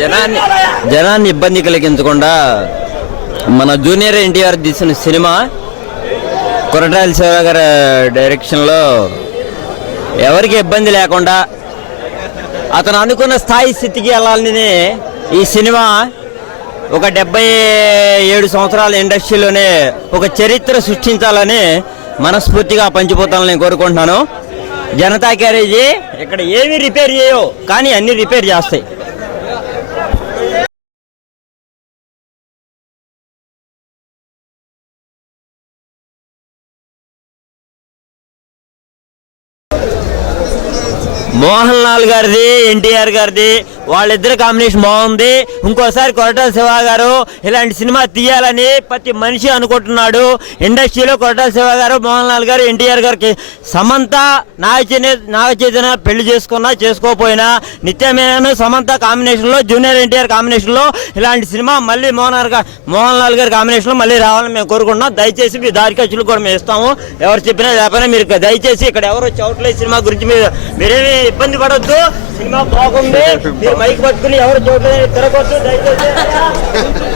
జనాన్ని జనాన్ని ఇబ్బంది కలిగించకుండా మన జూనియర్ ఎన్టీఆర్ తీసిన సినిమా కొరటాల శివ గారి డైరెక్షన్లో ఎవరికి ఇబ్బంది లేకుండా అతను అనుకున్న స్థాయి స్థితికి వెళ్ళాలని ఈ సినిమా ఒక డెబ్బై ఏడు సంవత్సరాల ఇండస్ట్రీలోనే ఒక చరిత్ర సృష్టించాలని మనస్ఫూర్తిగా పంచిపోతానని నేను కోరుకుంటున్నాను. జనతా క్యారేజీ ఇక్కడ ఏమీ రిపేర్ చేయవు కానీ అన్ని రిపేర్ చేస్తాయి. మోహన్ లాల్ గారిది ఎన్టీఆర్ గారిది వాళ్ళిద్దరి కాంబినేషన్ బాగుంది. ఇంకోసారి కొరటాల శివ గారు ఇలాంటి సినిమా తీయాలని ప్రతి మనిషి అనుకుంటున్నాడు. ఇండస్ట్రీలో కొరటాల శివ గారు మోహన్ లాల్ గారు ఎన్టీఆర్ గారికి సమంత నాగ నాగచైతన్య పెళ్ళి చేసుకున్నా చేసుకోకపోయినా నిత్యమేనను సమంత కాంబినేషన్లో జూనియర్ ఎన్టీఆర్ కాంబినేషన్లో ఇలాంటి సినిమా మళ్ళీ మోహన్ గారు మోహన్ లాల్ గారి కాంబినేషన్లో మళ్ళీ రావాలని మేము కోరుకుంటున్నాం. దయచేసి మీ దారి ఖర్చులు కూడా మేము ఇస్తాము. ఎవరు చెప్పినా లేకపోయినా మీరు దయచేసి ఇక్కడ ఎవరు చౌట్లే సినిమా గురించి మీరు మీరేమి ఇబ్బంది పడొద్దు. సినిమా బాగుంది. మీరు మైక్ పట్టుకుని ఎవరు చూడలేదు తిరగొద్దు. దయచేసి